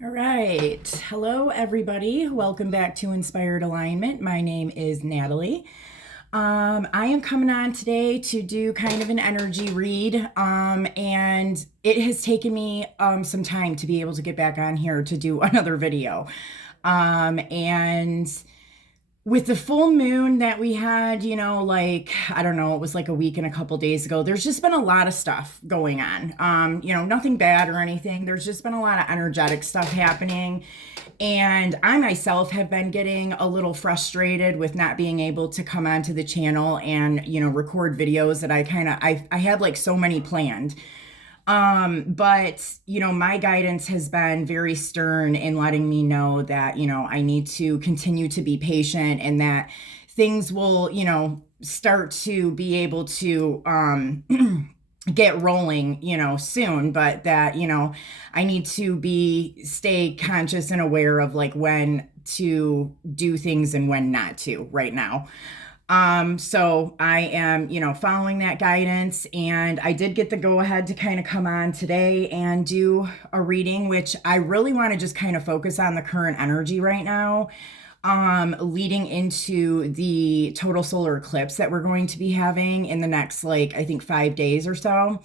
All right. Hello, everybody. Welcome back to Inspired Alignment. My name is Natalie. I am coming on today to do kind of an energy read. And it has taken me some time to be able to get back on here to do another video. And with the full moon that we had, I don't know, it was like a week and a couple days ago, there's just been a lot of stuff going on. Nothing bad or anything. There's just been a lot of energetic stuff happening. And I myself have been getting a little frustrated with not being able to come onto the channel and, record videos that I had like so many planned. But my guidance has been very stern in letting me know that, I need to continue to be patient and that things will, start to be able to, get rolling, soon, but that, I need to stay conscious and aware of like when to do things and when not to right now. So I am, following that guidance, and I did get the go ahead to kind of come on today and do a reading, which I really want to just kind of focus on the current energy right now, leading into the total solar eclipse that we're going to be having in the next, like, I think 5 days or so.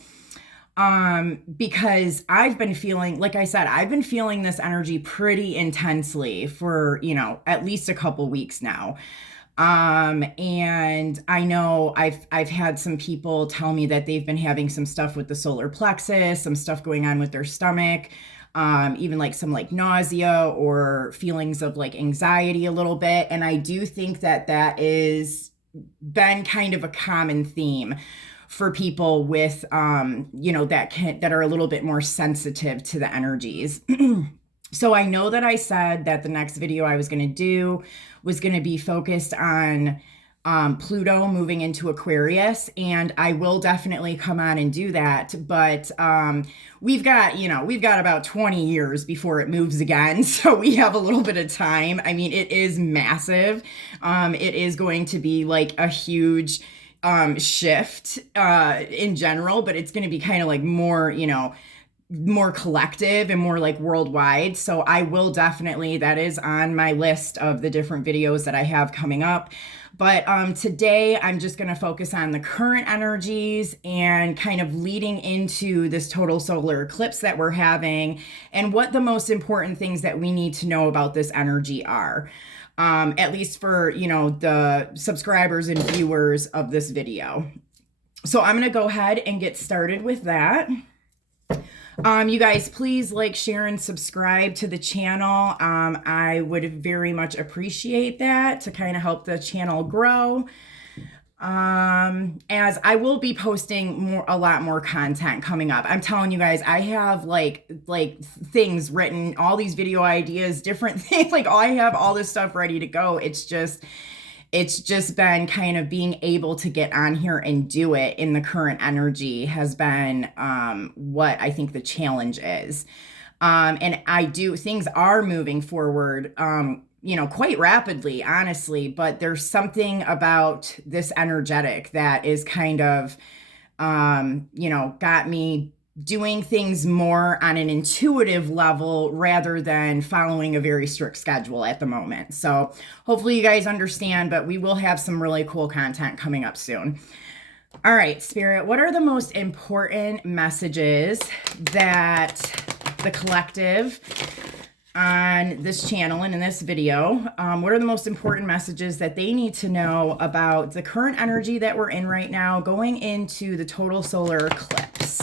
Because I've been feeling, like I said, I've been feeling this energy pretty intensely for, at least a couple weeks now. And I know I've had some people tell me that they've been having some stuff with the solar plexus, some stuff going on with their stomach, even like some like nausea or feelings of like anxiety a little bit. And I do think that that is been kind of a common theme for people with, that are a little bit more sensitive to the energies. So I know that I said that the next video I was going to do was going to be focused on Pluto moving into Aquarius, and I will definitely come on and do that. But we've got about 20 years before it moves again, so we have a little bit of time. I mean, it is massive. It is going to be like a huge shift in general, but it's going to be kind of like more collective and more like worldwide. So I will definitely, that is on my list of the different videos that I have coming up. But today I'm just going to focus on the current energies and kind of leading into this total solar eclipse that we're having and what the most important things that we need to know about this energy are. At least for, the subscribers and viewers of this video. So I'm going to go ahead and get started with that. You guys, please like, share, and subscribe to the channel. I would very much appreciate that to kind of help the channel grow. As I will be posting a lot more content coming up. I'm telling you guys, I have like things written, all these video ideas, different things, like I have all this stuff ready to go. It's just been kind of being able to get on here and do it in the current energy has been what I think the challenge is. And things are moving forward, quite rapidly, honestly, but there's something about this energetic that is kind of, got me doing things more on an intuitive level rather than following a very strict schedule at the moment. So hopefully you guys understand, but we will have some really cool content coming up soon. All right, Spirit, what are the most important messages that the collective on this channel and in this video, what are the most important messages that they need to know about the current energy that we're in right now going into the total solar eclipse?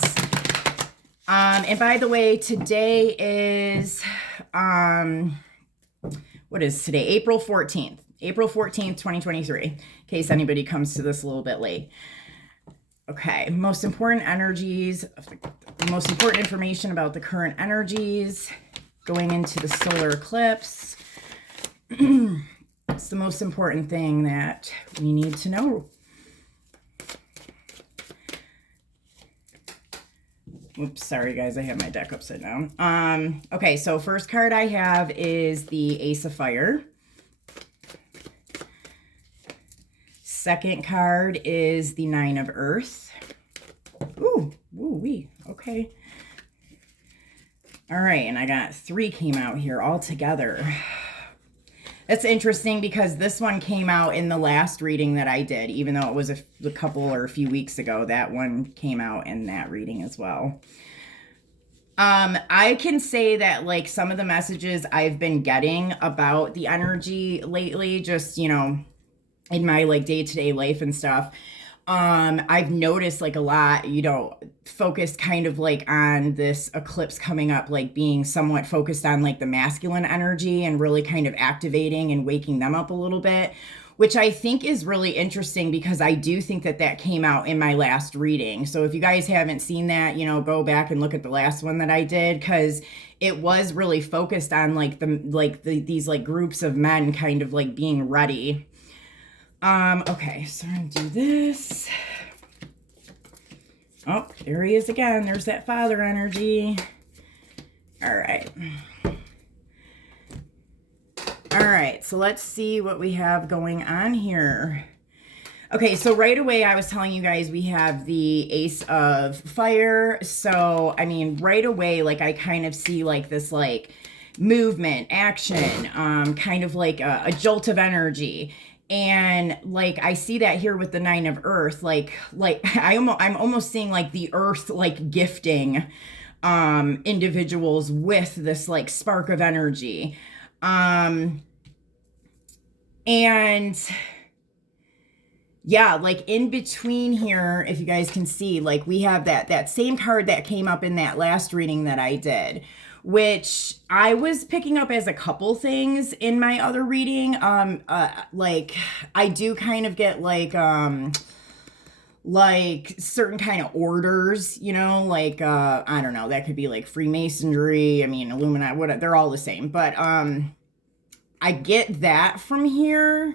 And by the way, today is, what is today? April 14th, 2023, in case anybody comes to this a little bit late. Okay, most important energies, most important information about the current energies going into the solar eclipse. It's the most important thing that we need to know. Oops, sorry guys, I have my deck upside down. Okay, so first card I have is the Ace of Fire. Second card is the Nine of Earth. Ooh, wee, okay. All right, and I got 3 came out here all together. That's interesting because this one came out in the last reading that I did, even though it was a couple or a few weeks ago. That one came out in that reading as well. I can say that like some of the messages I've been getting about the energy lately, just, in my like day-to-day life and stuff, I've noticed like a lot, focused kind of like on this eclipse coming up, like being somewhat focused on like the masculine energy and really kind of activating and waking them up a little bit, which I think is really interesting because I do think that that came out in my last reading. So if you guys haven't seen that, go back and look at the last one that I did, because it was really focused on these like groups of men kind of like being ready. Okay, so I'm gonna do this. Oh, there he is again. There's that father energy. All right. All right, so let's see what we have going on here. Okay, so right away I was telling you guys we have the Ace of Fire. So, I mean, right away, like I kind of see like this like movement, action, kind of like a jolt of energy. And like I see that here with the 9 of Earth, like I'm almost seeing like the Earth like gifting individuals with this like spark of energy. And yeah, like in between here, if you guys can see, like we have that same card that came up in that last reading that I did, which I was picking up as a couple things in my other reading. Like I do kind of get like certain kind of orders, like I don't know, that could be like Freemasonry, I mean Illuminati, whatever, they're all the same, but I get that from here,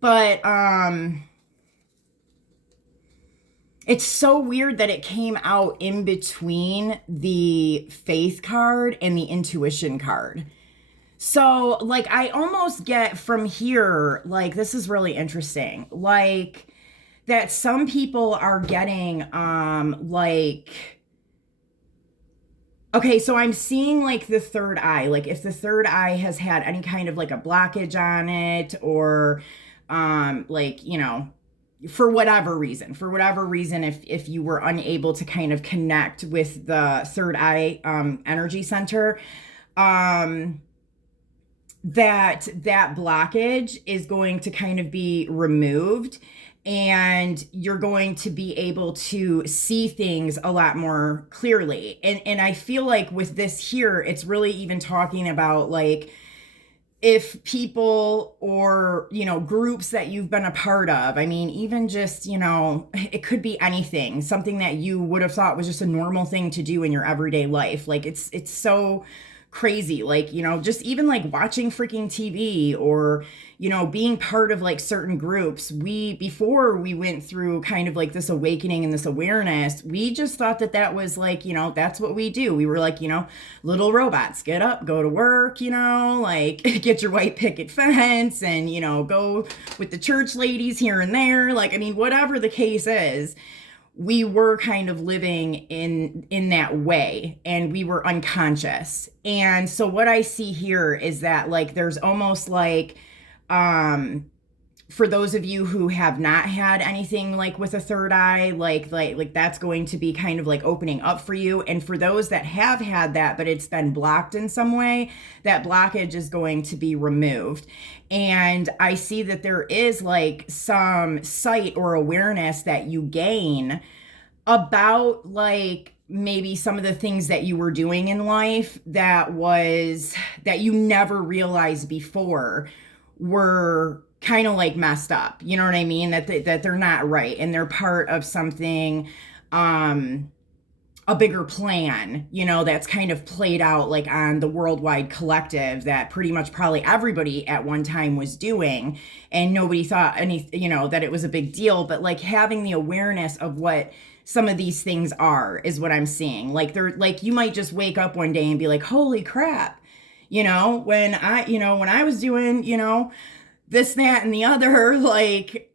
but it's so weird that it came out in between the faith card and the intuition card. So like I almost get from here, like this is really interesting, like that some people are getting okay, so I'm seeing like the third eye, like if the third eye has had any kind of like a blockage on it, or like, for whatever reason, if you were unable to kind of connect with the third eye energy center, that blockage is going to kind of be removed, and you're going to be able to see things a lot more clearly. And I feel like with this here, it's really even talking about like if people or, groups that you've been a part of, I mean, even just, it could be anything, something that you would have thought was just a normal thing to do in your everyday life. Like it's so crazy, like, just even like watching freaking TV or, being part of like certain groups. Before we went through kind of like this awakening and this awareness, we just thought that was like, that's what we do. We were like, little robots, get up, go to work, like get your white picket fence and, go with the church ladies here and there. Like, I mean, whatever the case is, we were kind of living in that way, and we were unconscious. And so what I see here is that like there's almost like for those of you who have not had anything like with a third eye, like that's going to be kind of like opening up for you. And for those that have had that, but it's been blocked in some way, that blockage is going to be removed. And I see that there is like some sight or awareness that you gain about like maybe some of the things that you were doing in life that you never realized before were kind of like messed up. You know what I mean? That they're not right, and they're part of something, a bigger plan, that's kind of played out like on the worldwide collective that pretty much probably everybody at one time was doing, and nobody thought that it was a big deal. But like having the awareness of what some of these things are is what I'm seeing. Like they're like, you might just wake up one day and be like, holy crap, when I was doing, this, that, and the other, like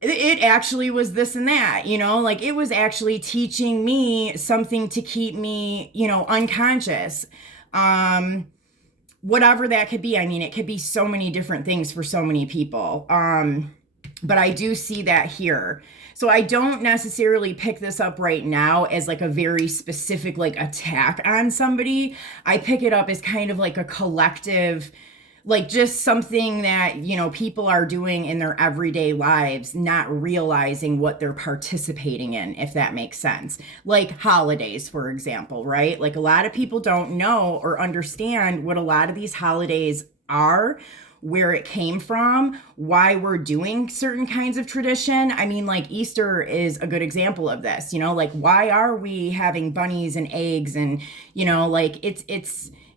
it actually was this and that, like it was actually teaching me something to keep me, unconscious. Um, Whatever that could be. I mean, it could be so many different things for so many people. But I do see that here. So I don't necessarily pick this up right now as like a very specific like attack on somebody. I pick it up as kind of like a collective, like just something that, people are doing in their everyday lives, not realizing what they're participating in, if that makes sense. Like holidays, for example, right? Like a lot of people don't know or understand what a lot of these holidays are, where it came from, why we're doing certain kinds of tradition. I mean, like Easter is a good example of this, like why are we having bunnies and eggs and, like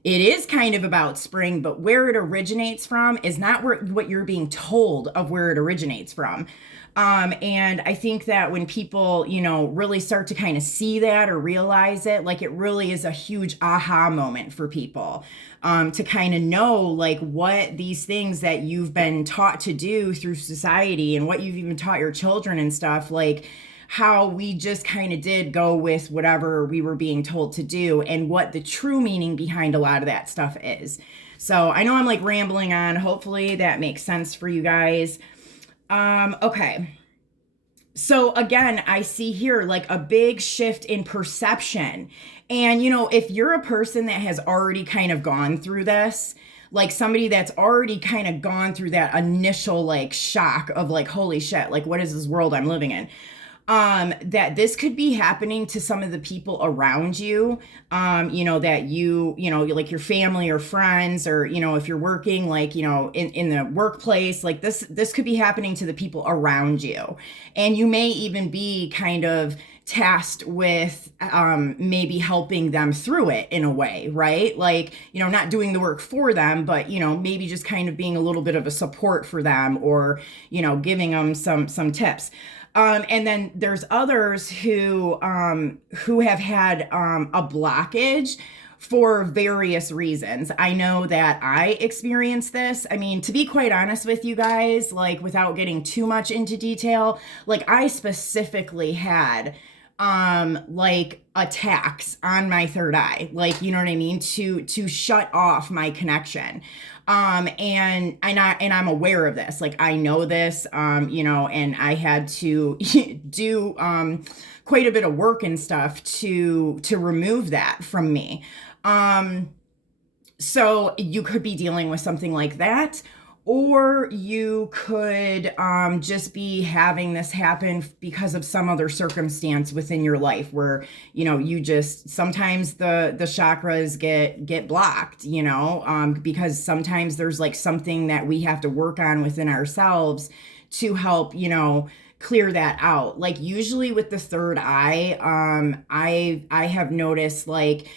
it is kind of about spring, but where it originates from is not what you're being told of where it originates from. And I think that when people, really start to kind of see that or realize it, like it really is a huge aha moment for people, to kind of know like what these things that you've been taught to do through society and what you've even taught your children and stuff, like how we just kind of did go with whatever we were being told to do and what the true meaning behind a lot of that stuff is. So I know I'm like rambling on. Hopefully that makes sense for you guys. Okay. So again, I see here like a big shift in perception. And, if you're a person that has already kind of gone through this, like somebody that's already kind of gone through that initial like shock of like, holy shit, like what is this world I'm living in? That this could be happening to some of the people around you, that like your family or friends, or, if you're working, like, in the workplace, like this could be happening to the people around you. And you may even be kind of tasked with maybe helping them through it in a way, right? Like, not doing the work for them, but, maybe just kind of being a little bit of a support for them, or, giving them some tips. And then there's others who have had a blockage for various reasons. I know that I experienced this. I mean, to be quite honest with you guys, like without getting too much into detail, like I specifically had like attacks on my third eye, like, you know what I mean, to shut off my connection. And I'm aware of this, like I know this, and I had to do quite a bit of work and stuff to remove that from me. So you could be dealing with something like that, or you could just be having this happen because of some other circumstance within your life where, you just, sometimes the chakras get blocked, because sometimes there's like something that we have to work on within ourselves to help, clear that out. Like usually with the third eye, I have noticed like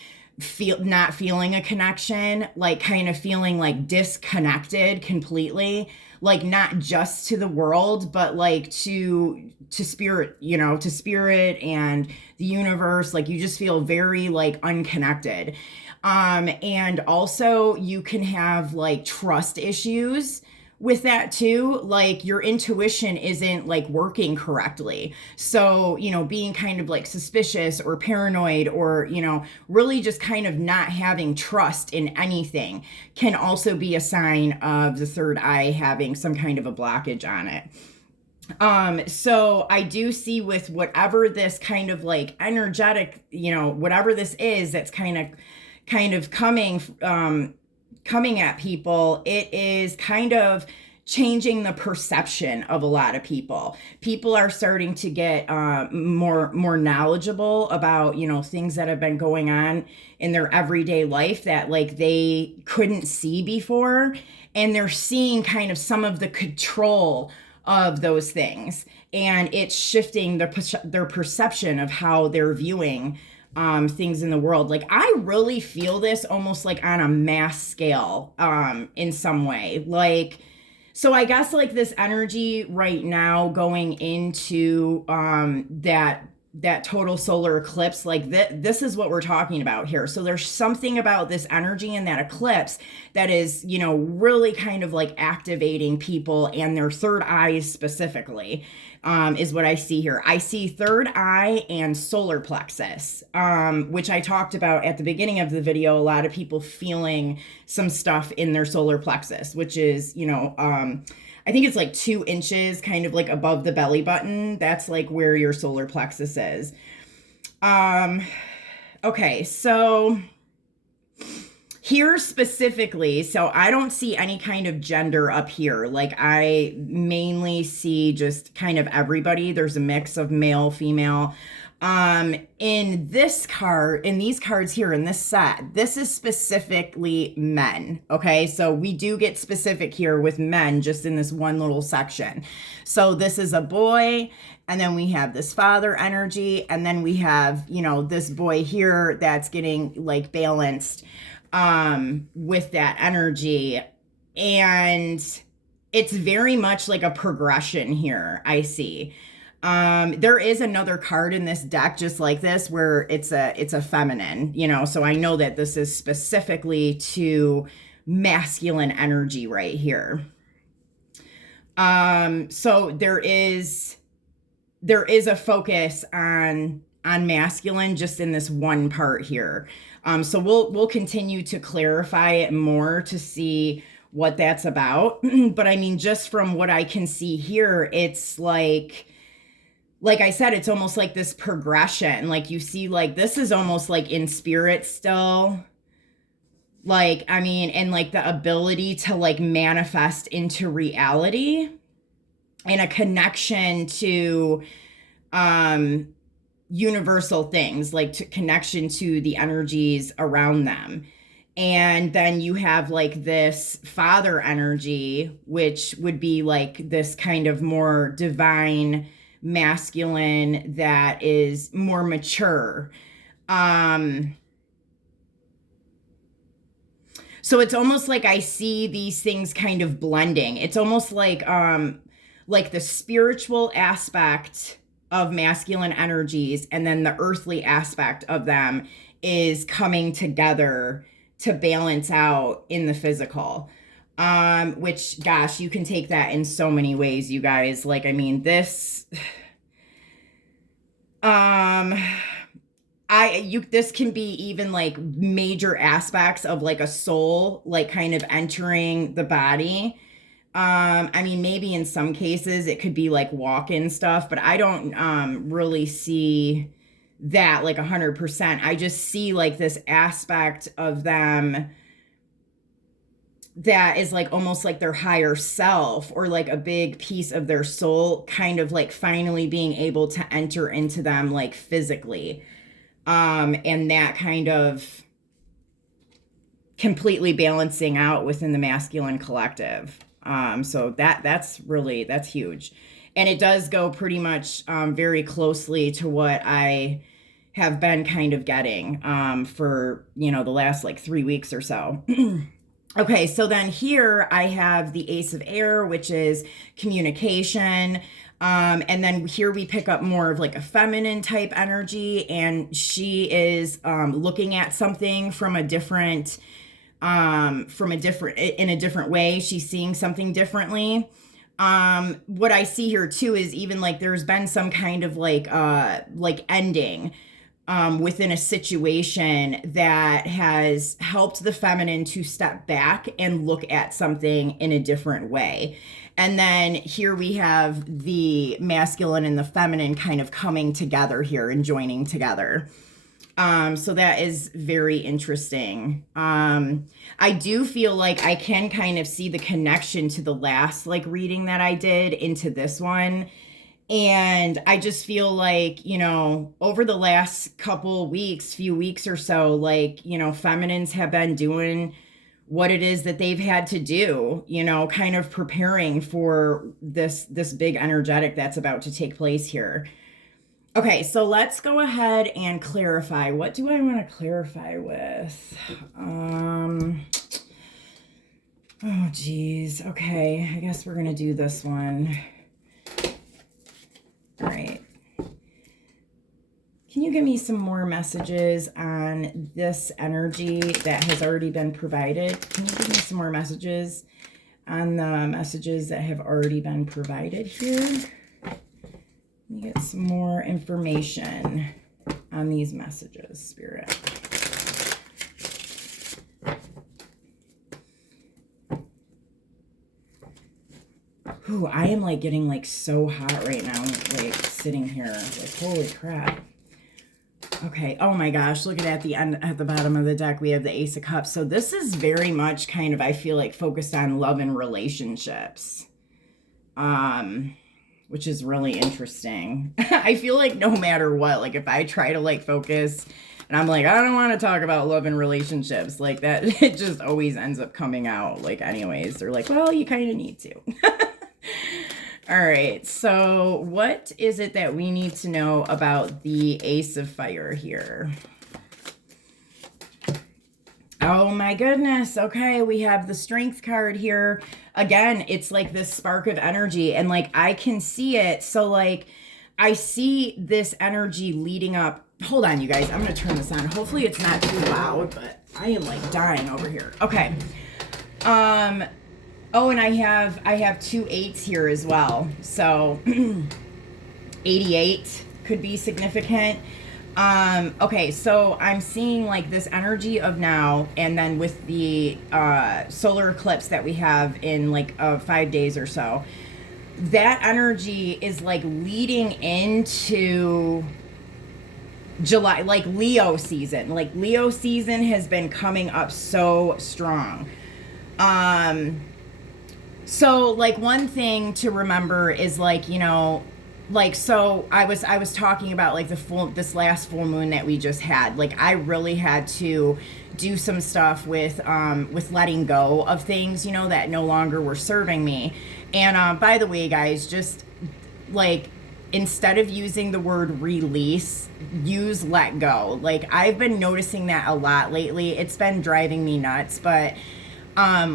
not feeling a connection, like kind of feeling like disconnected completely, like not just to the world, but like to spirit, to spirit and the universe. Like you just feel very like unconnected. And also you can have like trust issues with that too, like your intuition isn't like working correctly. So, being kind of like suspicious or paranoid, or, really just kind of not having trust in anything can also be a sign of the third eye having some kind of a blockage on it. So I do see with whatever this kind of like energetic, whatever this is that's kind of coming at people, it is kind of changing the perception of a lot of people. People are starting to get more knowledgeable about, things that have been going on in their everyday life that like they couldn't see before. And they're seeing kind of some of the control of those things. And it's shifting their perception of how they're viewing things in the world. Like I really feel this almost like on a mass scale, in some way. Like, so I guess like this energy right now going into that that total solar eclipse, like this is what we're talking about here. So there's something about this energy in that eclipse that is, you know, really kind of like activating people and their third eyes specifically, is what I see here. I see third eye and solar plexus, which I talked about at the beginning of the video. A lot of people feeling some stuff in their solar plexus, which is, you know, I think it's like 2 inches kind of like above the belly button. That's like where your solar plexus is. Okay, so here specifically, so I don't see any kind of gender up here. Like I mainly see just kind of everybody. There's a mix of male, female. In this card, in these cards here in this set, this is specifically men. Okay, so we do get specific here with men just in this one little section. So this is a boy, and then we have this father energy, and then we have, you know, this boy here that's getting like balanced with that energy. And it's very much like a progression here, I see. There is another card in this deck just like this where it's a feminine, you know, so I know that this is specifically to masculine energy right here. So there is a focus on masculine just in this one part here. So we'll continue to clarify it more to see what that's about. But I mean, just from what I can see here, it's like I said, it's almost like this progression. Like you see, like this is almost like in spirit still. Like, I mean, and like the ability to like manifest into reality and a connection to universal things, like to connection to the energies around them. And then you have like this father energy, which would be like this kind of more divine masculine that is more mature. So it's almost like I see these things kind of blending. It's almost like the spiritual aspect of masculine energies and then the earthly aspect of them is coming together to balance out in the physical. Which, gosh, you can take that in so many ways, you guys. Like, I mean, this, this can be even like major aspects of like a soul, like kind of entering the body. I mean, maybe in some cases it could be like walk-in stuff, but I don't, really see that like 100%. I just see like this aspect of them that is like almost like their higher self or like a big piece of their soul kind of like finally being able to enter into them like physically. And that kind of completely balancing out within the masculine collective. So that's huge. And it does go pretty much very closely to what I have been kind of getting for, you know, the last like 3 weeks or so. Okay, so then here I have the Ace of Air, which is communication. And then here we pick up more of like a feminine type energy, and she is looking at something from a different in a different way. She's seeing something differently. What I see here too is even like there's been some kind of like ending within a situation that has helped the feminine to step back and look at something in a different way. And then here we have the masculine and the feminine kind of coming together here and joining together. So that is very interesting. I do feel like I can kind of see the connection to the last like reading that I did into this one. And I just feel like, you know, over the last few weeks or so, like, you know, feminines have been doing what it is that they've had to do, you know, kind of preparing for this big energetic that's about to take place here. Okay, so let's go ahead and clarify. What do I want to clarify with? Oh, geez. Okay, I guess we're going to do this one. All right. give me some more messages on this energy that has already been provided? Can you give me some more messages on the messages that have already been provided here? Let me get some more information on these messages, Spirit. Ooh, I am like getting like so hot right now, like sitting here, like holy crap. Okay, oh my gosh, look at the end, at the bottom of the deck, we have the Ace of Cups. So this is very much kind of, I feel like, focused on love and relationships, which is really interesting. I feel like no matter what, like if I try to like focus and I'm like, I don't want to talk about love and relationships like that, it just always ends up coming out like anyways. They're like, well, you kind of need to. All right, so what is it that we need to know about the Ace of Fire here? Oh my goodness. Okay, we have the Strength card here. Again, it's like this spark of energy, and like I can see it. So like I see this energy leading up. Hold on, you guys. I'm going to turn this on. Hopefully it's not too loud, but I am like dying over here. Okay. Oh, and I have 2 8s here as well. So 88 could be significant. Okay, so I'm seeing like this energy of now, and then with the solar eclipse that we have in like 5 days or so, that energy is like leading into July, like Leo season. Like Leo season has been coming up so strong. So like one thing to remember is like, you know, like, so I was talking about like this last full moon that we just had. Like I really had to do some stuff with letting go of things, you know, that no longer were serving me. And by the way, guys, just like instead of using the word release, use let go. Like I've been noticing that a lot lately. It's been driving me nuts, but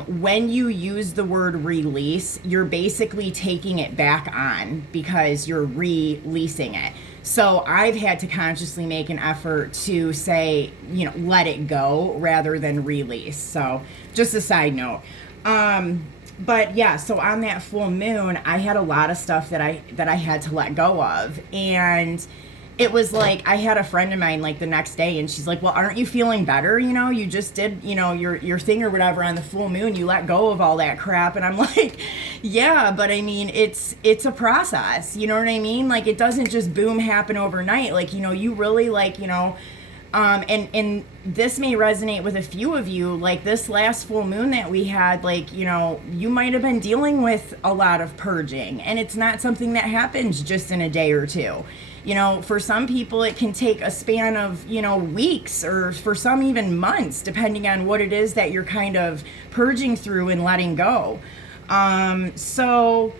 when you use the word release, you're basically taking it back on because you're releasing it. So I've had to consciously make an effort to say, you know, let it go rather than release. So just a side note. But yeah, so on that full moon, I had a lot of stuff that I had to let go of. And it was like, I had a friend of mine like the next day and she's like, well, aren't you feeling better? You know, you just did, you know, your thing or whatever on the full moon, you let go of all that crap. And I'm like, yeah, but I mean, it's a process, you know what I mean? Like it doesn't just boom happen overnight. Like, you know, you really like, you know, and this may resonate with a few of you, like this last full moon that we had, like, you know, you might have been dealing with a lot of purging, and it's not something that happens just in a day or two. You know, for some people, it can take a span of, you know, weeks, or for some even months, depending on what it is that you're kind of purging through and letting go. So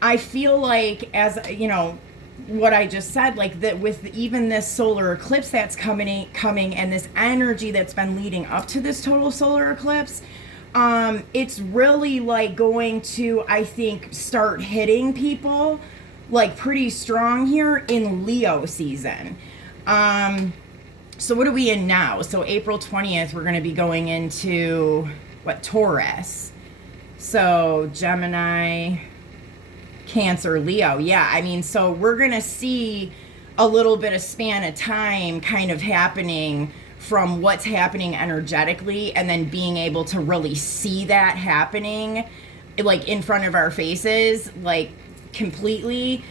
I feel like, as you know, what I just said, like that with even this solar eclipse that's coming and this energy that's been leading up to this total solar eclipse, it's really like going to, I think, start hitting people like pretty strong here in Leo season. So what are we in now? So April 20th, we're going to be going into what, Taurus. So Gemini, Cancer, Leo. Yeah, I mean, so we're going to see a little bit of span of time kind of happening from what's happening energetically, and then being able to really see that happening like in front of our faces, like completely,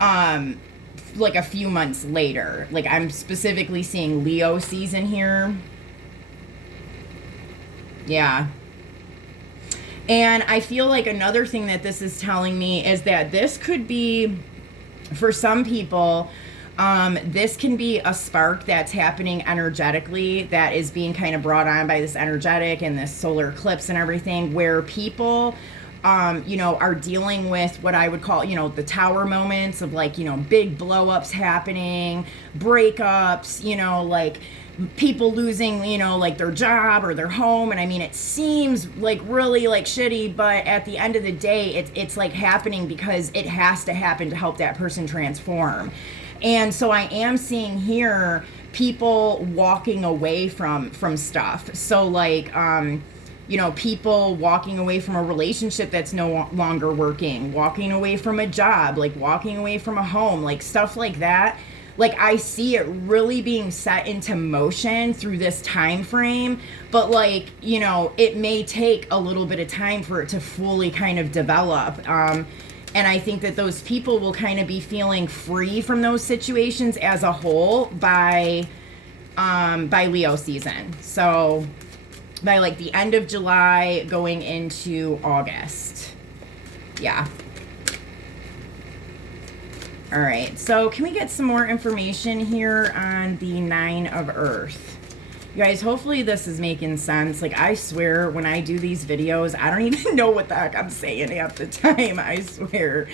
like a few months later. Like I'm specifically seeing Leo season here. Yeah. And I feel like another thing that this is telling me is that this could be, for some people, this can be a spark that's happening energetically that is being kind of brought on by this energetic and this solar eclipse and everything, where people, you know, are dealing with what I would call, you know, the tower moments of like, you know, big blow ups happening, breakups, you know, like people losing, you know, like their job or their home. And I mean, it seems like really like shitty, but at the end of the day, it's like happening because it has to happen to help that person transform. And so I am seeing here people walking away from stuff. So like you know, people walking away from a relationship that's no longer working, walking away from a job, like walking away from a home, like stuff like that. Like I see it really being set into motion through this time frame, but like, you know, it may take a little bit of time for it to fully kind of develop. And I think that those people will kind of be feeling free from those situations as a whole by Leo season. So by like the end of July going into August. Yeah. All right, so can we get some more information here on the 9 of Earth? You guys, hopefully this is making sense. Like, I swear, when I do these videos, I don't even know what the heck I'm saying half the time. I swear.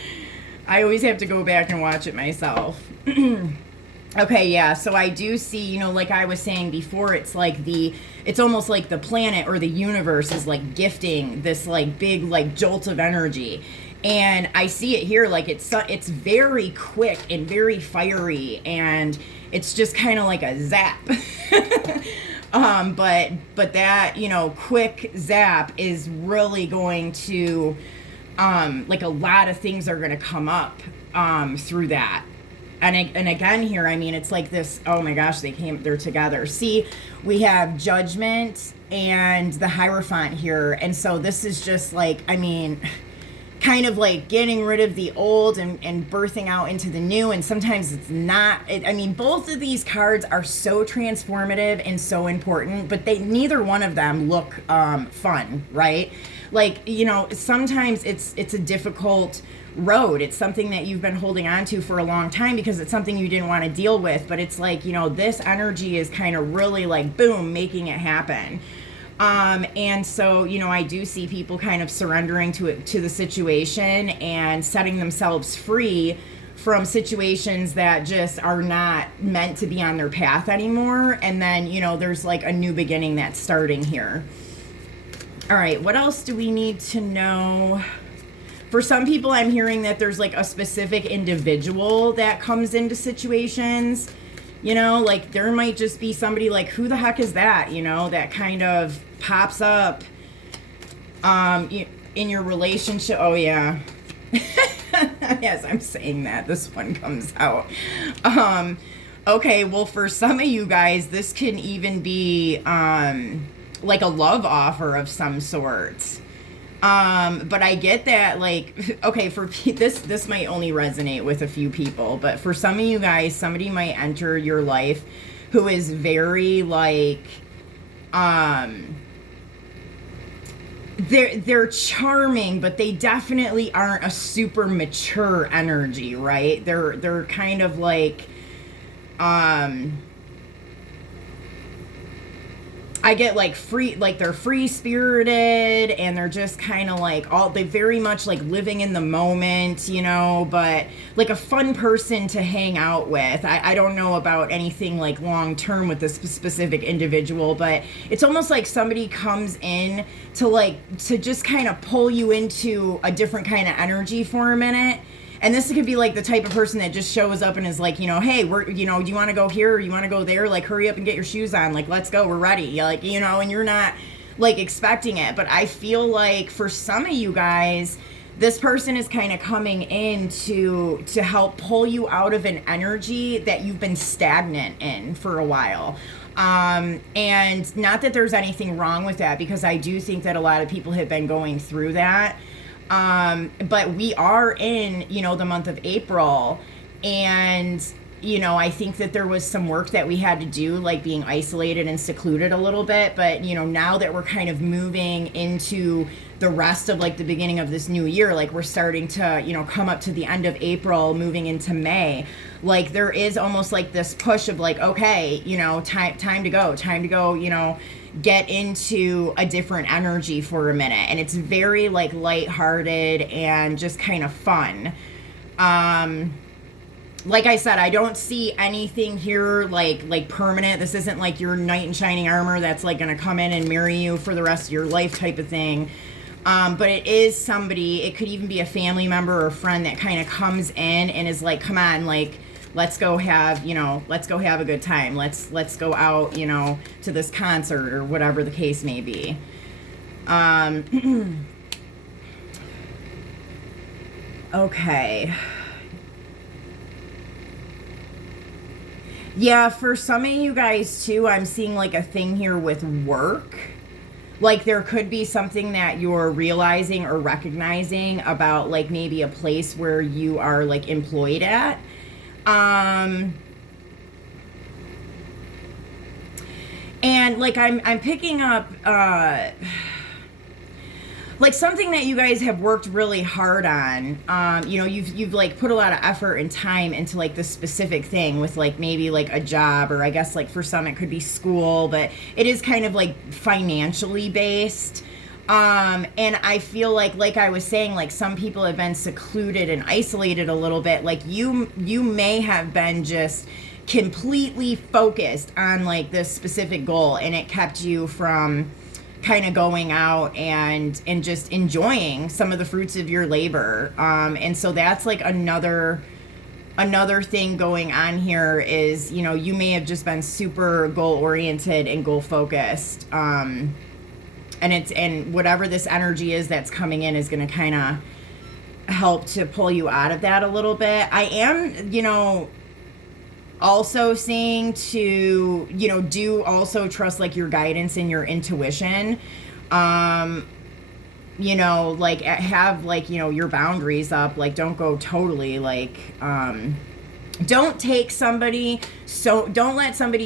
I always have to go back and watch it myself. Okay, yeah, so I do see, you know, like I was saying before, it's like it's almost like the planet or the universe is like gifting this like big like jolt of energy. And I see it here, like it's very quick and very fiery, and it's just kind of like a zap. But that, you know, quick zap is really going to, like a lot of things are going to come up through that. And again here, I mean, it's like this, oh my gosh, they're together. See, we have Judgment and the Hierophant here. And so this is just like, I mean, kind of like getting rid of the old and birthing out into the new. And sometimes it's not, I mean, both of these cards are so transformative and so important, but neither one of them look fun, right? Like, you know, sometimes it's a difficult road. It's something that you've been holding on to for a long time because it's something you didn't want to deal with. But it's like, you know, this energy is kind of really like, boom, making it happen. And so, you know, I do see people kind of surrendering to the situation and setting themselves free from situations that just are not meant to be on their path anymore. And then, you know, there's like a new beginning that's starting here. All right, what else do we need to know? For some people, I'm hearing that there's like a specific individual that comes into situations. You know, like there might just be somebody like, who the heck is that? You know, that kind of pops up in your relationship. Oh, yeah. Yes, I'm saying that. This one comes out. Okay, well, for some of you guys, this can even be like a love offer of some sort. But I get that, like, okay, for this might only resonate with a few people, but for some of you guys, somebody might enter your life who is very like, they're charming, but they definitely aren't a super mature energy, right? They're kind of like, I get like free, like they're free spirited and they're just kind of like they very much like living in the moment, you know, but like a fun person to hang out with. I don't know about anything like long term with this specific individual, but it's almost like somebody comes in to just kind of pull you into a different kind of energy for a minute. And this could be like the type of person that just shows up and is like, you know, hey, you know, do you want to go here or you want to go there? Like, hurry up and get your shoes on. Like, let's go. We're ready. Like, you know, and you're not like expecting it. But I feel like for some of you guys, this person is kind of coming in to help pull you out of an energy that you've been stagnant in for a while. And not that there's anything wrong with that, because I do think that a lot of people have been going through that. But we are in, you know, the month of April, and, you know, I think that there was some work that we had to do, like being isolated and secluded a little bit. But, you know, now that we're kind of moving into the rest of like the beginning of this new year, like we're starting to, you know, come up to the end of April, moving into May, like there is almost like this push of like, okay, you know, time to go, you know, get into a different energy for a minute. And it's very like lighthearted and just kind of fun. Like I said, I don't see anything here like permanent. This isn't like your knight in shining armor that's like going to come in and marry you for the rest of your life type of thing. But it is somebody, it could even be a family member or a friend that kind of comes in and is like, come on, like, let's go have, let's go have a good time. Let's go out, to this concert or whatever the case may be. Okay. Yeah, for some of you guys too, I'm seeing like a thing here with work. Like there could be something that you're realizing or recognizing about like maybe a place where you are like employed at. And like I'm picking up like something that you guys have worked really hard on. You've like put a lot of effort and time into like this specific thing with like maybe like a job, or I guess like for some it could be school, but it is kind of like financially based. And I feel like I was saying, like some people have been secluded and isolated a little bit. Like you may have been just completely focused on like this specific goal, and it kept you from kind of going out and just enjoying some of the fruits of your labor. And so that's like another thing going on here is, you may have just been super goal oriented and goal focused. And whatever this energy is that's coming in is going to kind of help to pull you out of that a little bit. I am, also seeing to, do also trust like your guidance and your intuition. Like have like, your boundaries up, like don't go totally like, don't let somebody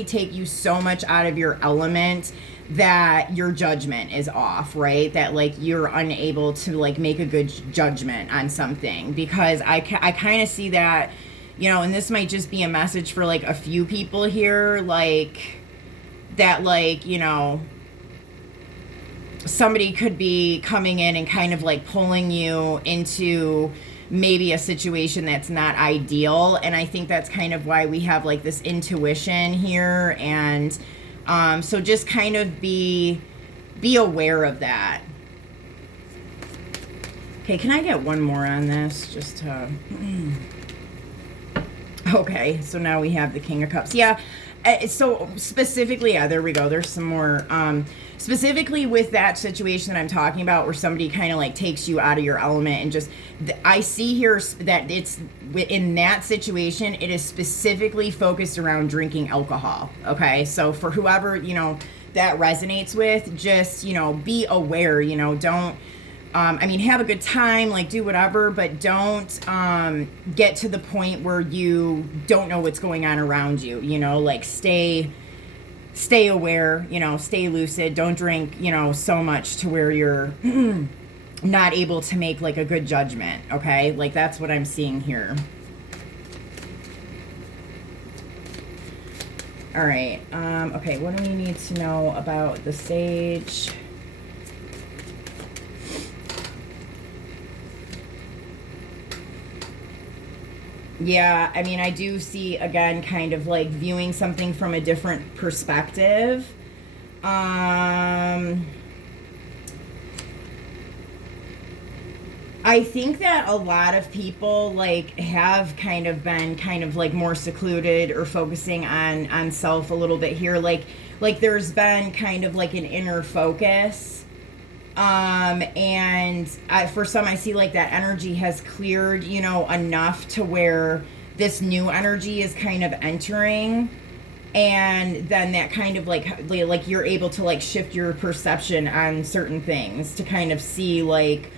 take you so much out of your element that your judgment is off, right? That like you're unable to like make a good judgment on something, because I kind of see that, and this might just be a message for like a few people here, like that, like, somebody could be coming in and kind of like pulling you into maybe a situation that's not ideal. And I think that's kind of why we have like this intuition here. And so just kind of be aware of that. Okay, can I get one more on this? Just to... Okay, so now we have the King of Cups. Yeah, so specifically, yeah, there we go. There's some more. Specifically with that situation that I'm talking about, where somebody kind of like takes you out of your element and just, I see here that it's in that situation, it is specifically focused around drinking alcohol. Okay, so for whoever, that resonates with, just, be aware, don't, have a good time, like do whatever, but don't get to the point where you don't know what's going on around you, like stay aware, stay lucid, don't drink, so much to where you're not able to make like a good judgment, okay? Like that's what I'm seeing here. All right, okay, what do we need to know about the Sage? Yeah, I do see, again, kind of like viewing something from a different perspective. I think that a lot of people like have kind of been kind of like more secluded or focusing on self a little bit here. Like there's been kind of like an inner focus. For some, I see like that energy has cleared, enough to where this new energy is kind of entering. And then that kind of like you're able to like shift your perception on certain things to kind of see like,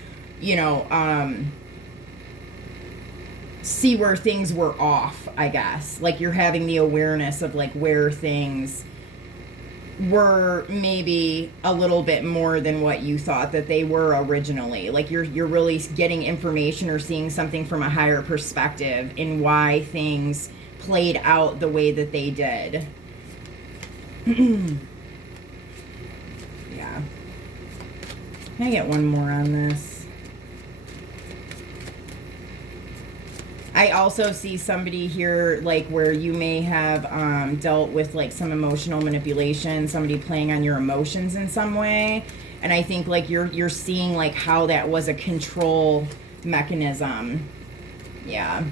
see where things were off, I guess. Like you're having the awareness of like where things were maybe a little bit more than what you thought that they were originally. Like you're really getting information or seeing something from a higher perspective in why things played out the way that they did. Yeah. Can I get one more on this? I also see somebody here like where you may have dealt with like some emotional manipulation, somebody playing on your emotions in some way. And I think like you're seeing like how that was a control mechanism. Yeah.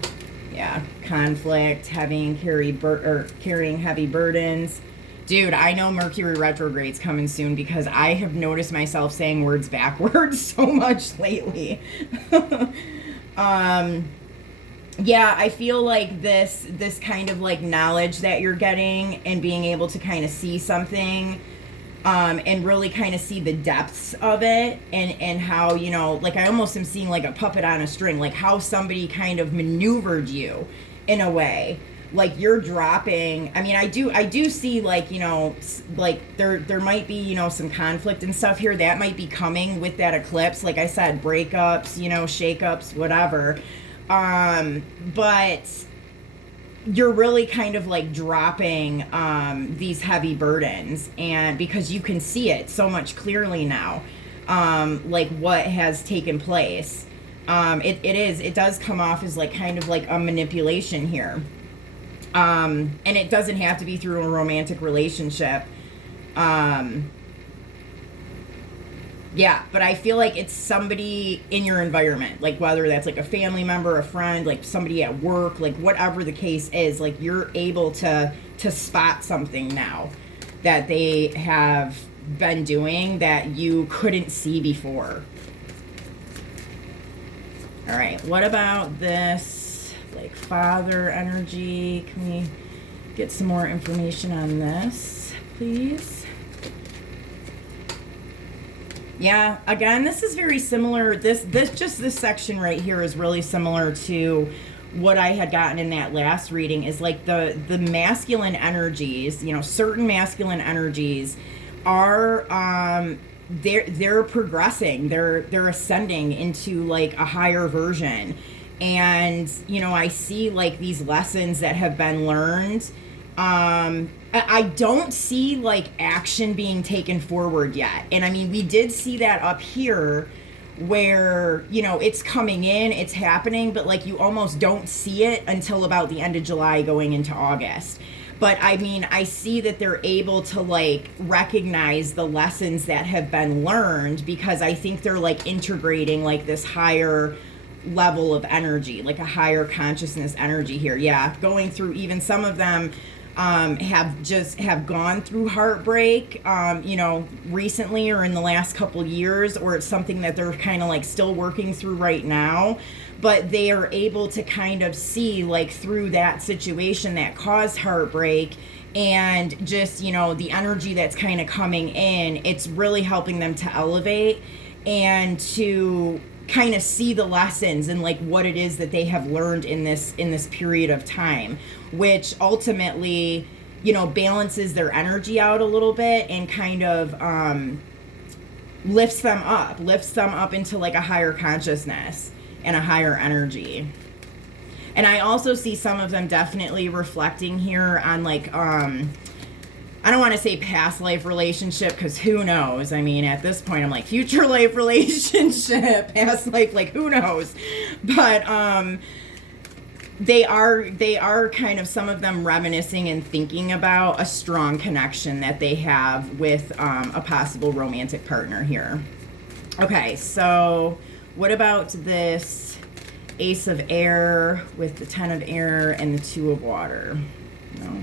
Yeah, conflict, carrying heavy burdens. Dude, I know Mercury retrograde's coming soon because I have noticed myself saying words backwards so much lately. um, yeah, I feel like this kind of like knowledge that you're getting and being able to kind of see something, and really kind of see the depths of it, and how, you know, like I almost am seeing like a puppet on a string, like how somebody kind of maneuvered you in a way. Like you're dropping. I mean, I do see, like, you know, like there might be, you know, some conflict and stuff here that might be coming with that eclipse. Like I said, breakups, you know, shakeups, whatever. But you're really kind of like dropping these heavy burdens, and because you can see it so much clearly now, like what has taken place. It does come off as like kind of like a manipulation here. And it doesn't have to be through a romantic relationship. Yeah, but I feel like it's somebody in your environment, like whether that's like a family member, a friend, like somebody at work, like whatever the case is, like you're able to spot something now that they have been doing that you couldn't see before. All right, what about this? Like father energy. Can we get some more information on this, please? Yeah, again, this is very similar. This section right here is really similar to what I had gotten in that last reading. Is like the masculine energies, you know, certain masculine energies are they're progressing. They're ascending into like a higher version. And, you know, I see like these lessons that have been learned. I don't see like action being taken forward yet. And I mean, we did see that up here where, you know, it's coming in, it's happening, but like you almost don't see it until about the end of July going into August. But I mean, I see that they're able to like recognize the lessons that have been learned, because I think they're like integrating like this higher level of energy, like a higher consciousness energy here. Yeah, going through, even some of them have gone through heartbreak, you know, recently or in the last couple years, or it's something that they're kind of like still working through right now, but they are able to kind of see like through that situation that caused heartbreak, and just, you know, the energy that's kind of coming in, it's really helping them to elevate and to kind of see the lessons and like what it is that they have learned in this period of time, which ultimately, you know, balances their energy out a little bit and kind of lifts them up into like a higher consciousness and a higher energy. And I also see some of them definitely reflecting here on like I don't want to say past life relationship, because who knows? I mean, at this point, I'm like future life relationship, past life, like who knows? But they are kind of, some of them reminiscing and thinking about a strong connection that they have with a possible romantic partner here. Okay, so what about this Ace of Air with the 10 of Air and the 2 of Water? No.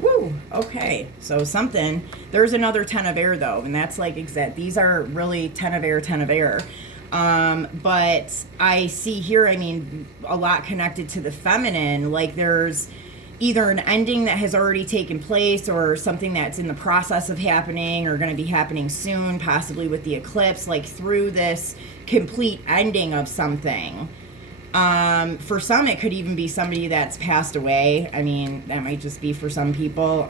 Woo, okay, so something, there's another 10 of Air though, and that's like exact, these are really 10 of Air. But I see here, I mean, a lot connected to the feminine, like there's either an ending that has already taken place or something that's in the process of happening or going to be happening soon, possibly with the eclipse, like through this complete ending of something. For some, it could even be somebody that's passed away. I mean, that might just be for some people.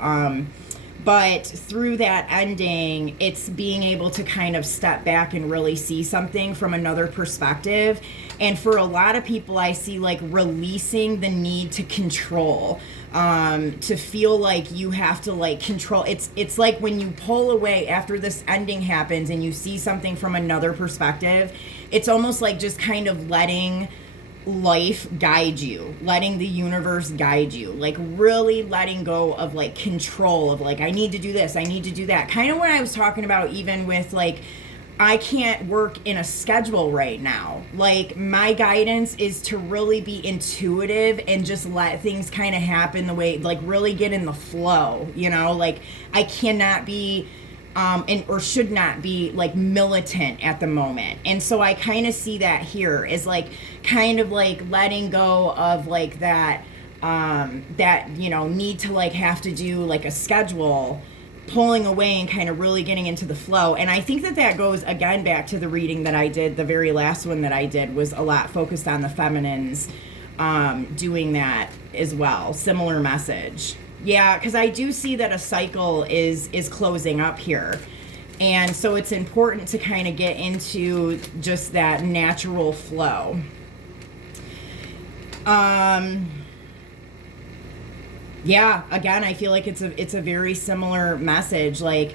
But through that ending, it's being able to kind of step back and really see something from another perspective. And for a lot of people, I see like releasing the need to control, to feel like you have to like control. It's like when you pull away after this ending happens and you see something from another perspective, it's almost like just kind of letting life guide you, letting the universe guide you, like really letting go of like control of like, I need to do this, I need to do that. Kind of what I was talking about, even with like, I can't work in a schedule right now. Like, my guidance is to really be intuitive and just let things kind of happen the way, like, really get in the flow, you know? Like, I cannot be, or should not be, like, militant at the moment. And so I kind of see that here is, like, kind of, like, letting go of, like, that, you know, need to, like, have to do, like, a schedule, pulling away and kind of really getting into the flow. And I think that that goes again back to the reading that I did. The very last one that I did was a lot focused on the feminines, doing that as well. Similar message. Yeah, because I do see that a cycle is closing up here. And so it's important to kind of get into just that natural flow. Yeah, again, I feel like it's a very similar message, like,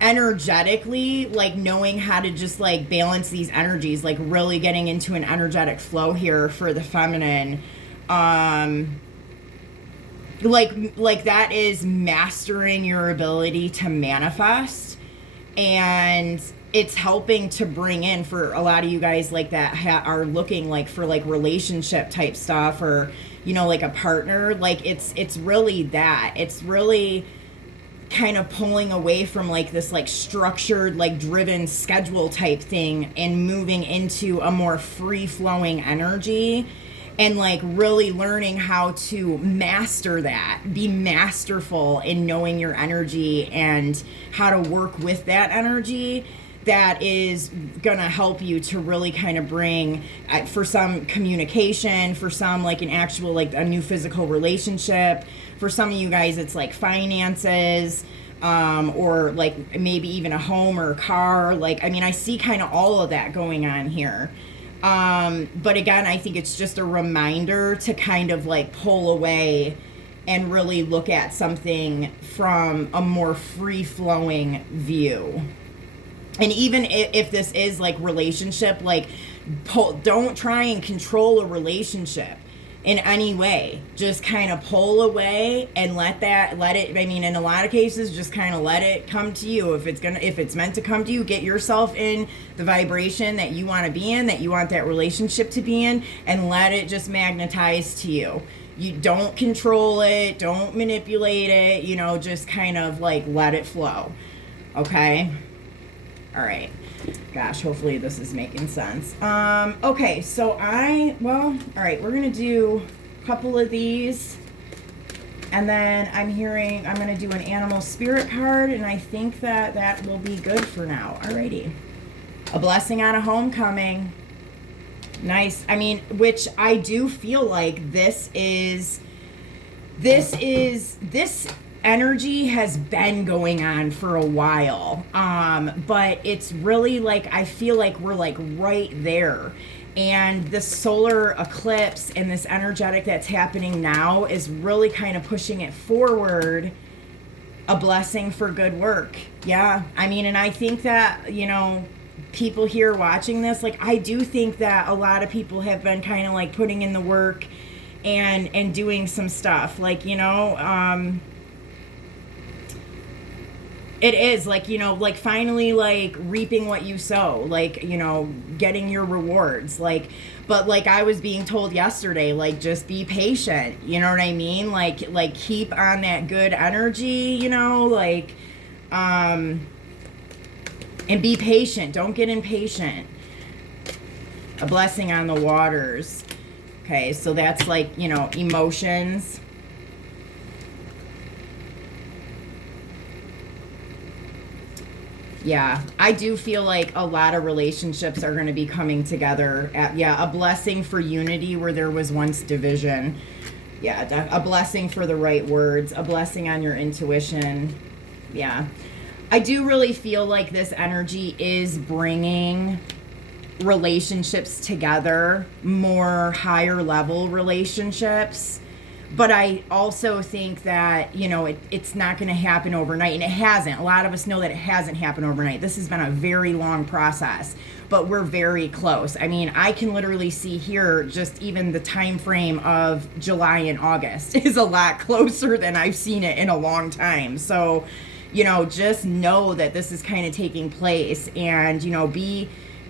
energetically, like knowing how to just like balance these energies, like really getting into an energetic flow here for the feminine. Like that is mastering your ability to manifest, and it's helping to bring in, for a lot of you guys like that are looking like for like relationship type stuff, or you know, like a partner, like it's really that. It's really kind of pulling away from like this like structured, like driven schedule type thing and moving into a more free flowing energy, and like really learning how to master that, be masterful in knowing your energy and how to work with that energy. That is gonna help you to really kind of bring, for some, communication, for some like an actual, like a new physical relationship, for some of you guys it's like finances, or like maybe even a home or a car. Like, I mean, I see kind of all of that going on here. But again, I think it's just a reminder to kind of like pull away and really look at something from a more free-flowing view. And even if this is like relationship, like don't try and control a relationship in any way. Just kind of pull away and let it, I mean, in a lot of cases, just kind of let it come to you. If it's meant to come to you, get yourself in the vibration that you want to be in, that you want that relationship to be in, and let it just magnetize to you. You don't control it, don't manipulate it, you know, just kind of like let it flow. Okay? All right. Gosh, hopefully this is making sense. Okay, so all right, we're going to do a couple of these. And then I'm going to do an animal spirit card, and I think that will be good for now. Alrighty. A blessing on a homecoming. Nice. I mean, which I do feel like this energy has been going on for a while, but it's really like, I feel like we're like right there, and the solar eclipse and this energetic that's happening now is really kind of pushing it forward. A blessing for good work. Yeah, I mean, and I think that, you know, people here watching this, like, I do think that a lot of people have been kind of like putting in the work and doing some stuff, like, you know, it is like, you know, like finally like reaping what you sow, like, you know, getting your rewards, like, but like I was being told yesterday, like, just be patient, you know what I mean? Like keep on that good energy, you know, like, and be patient. Don't get impatient. A blessing on the waters. Okay, so that's like, you know, emotions. Yeah, I do feel like a lot of relationships are going to be coming together. A blessing for unity where there was once division. Yeah, a blessing for the right words. A blessing on your intuition. Yeah. I do really feel like this energy is bringing relationships together, more higher level relationships. But I also think that, it's not going to happen overnight. And it hasn't. A lot of us know that it hasn't happened overnight. This has been a very long process, but we're very close. I mean, I can literally see here just even the time frame of July and August is a lot closer than I've seen it in a long time. So, just know that this is kind of taking place, and,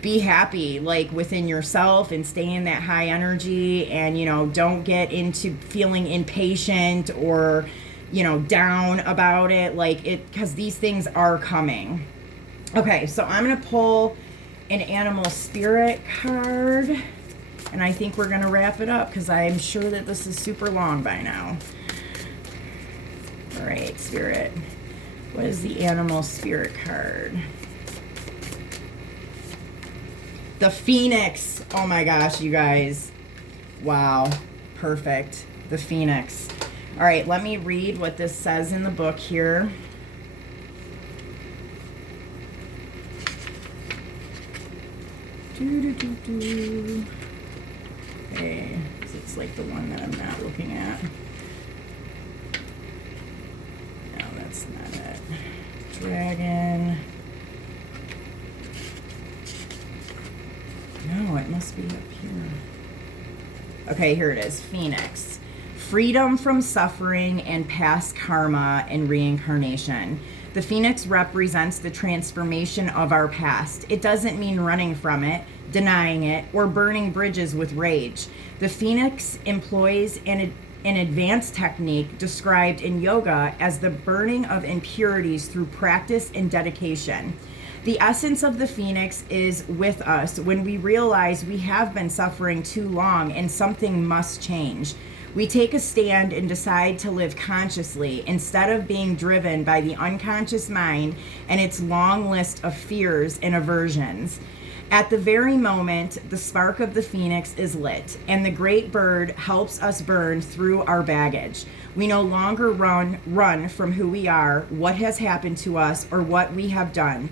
be happy like within yourself and stay in that high energy, and don't get into feeling impatient or down about it, like it, because these things are coming. Okay, so I'm gonna pull an animal spirit card, and I think we're gonna wrap it up because I'm sure that this is super long by now. All right, spirit, what is the animal spirit card? The Phoenix. Oh my gosh, you guys. Wow. Perfect. The Phoenix. All right, let me read what this says in the book here. Okay, it's like the one that I'm not looking at. No, that's not it. Dragon. No, it must be up here. Okay, here it is. Phoenix. Freedom from suffering and past karma and reincarnation. The Phoenix represents the transformation of our past. It doesn't mean running from it, denying it, or burning bridges with rage. The Phoenix employs an advanced technique described in yoga as the burning of impurities through practice and dedication. The essence of the Phoenix is with us when we realize we have been suffering too long and something must change. We take a stand and decide to live consciously instead of being driven by the unconscious mind and its long list of fears and aversions. At the very moment, the spark of the Phoenix is lit, and the great bird helps us burn through our baggage. We no longer run from who we are, what has happened to us, or what we have done.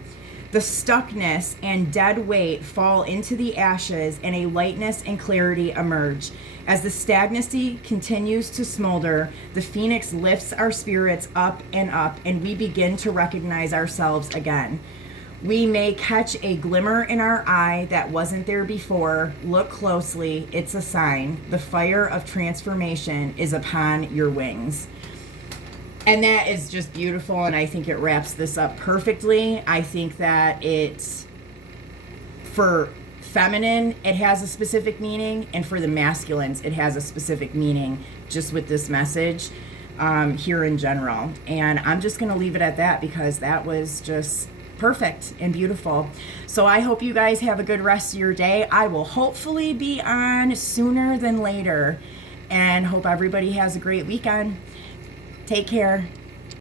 The stuckness and dead weight fall into the ashes, and a lightness and clarity emerge. As the stagnancy continues to smolder, the Phoenix lifts our spirits up, and we begin to recognize ourselves again. We may catch a glimmer in our eye that wasn't there before. Look closely, it's a sign. The fire of transformation is upon your wings. And that is just beautiful, and I think it wraps this up perfectly. I think that it's, for feminine, it has a specific meaning, and for the masculines, it has a specific meaning, just with this message here in general. And I'm just going to leave it at that because that was just perfect and beautiful. So I hope you guys have a good rest of your day. I will hopefully be on sooner than later, and hope everybody has a great weekend. Take care.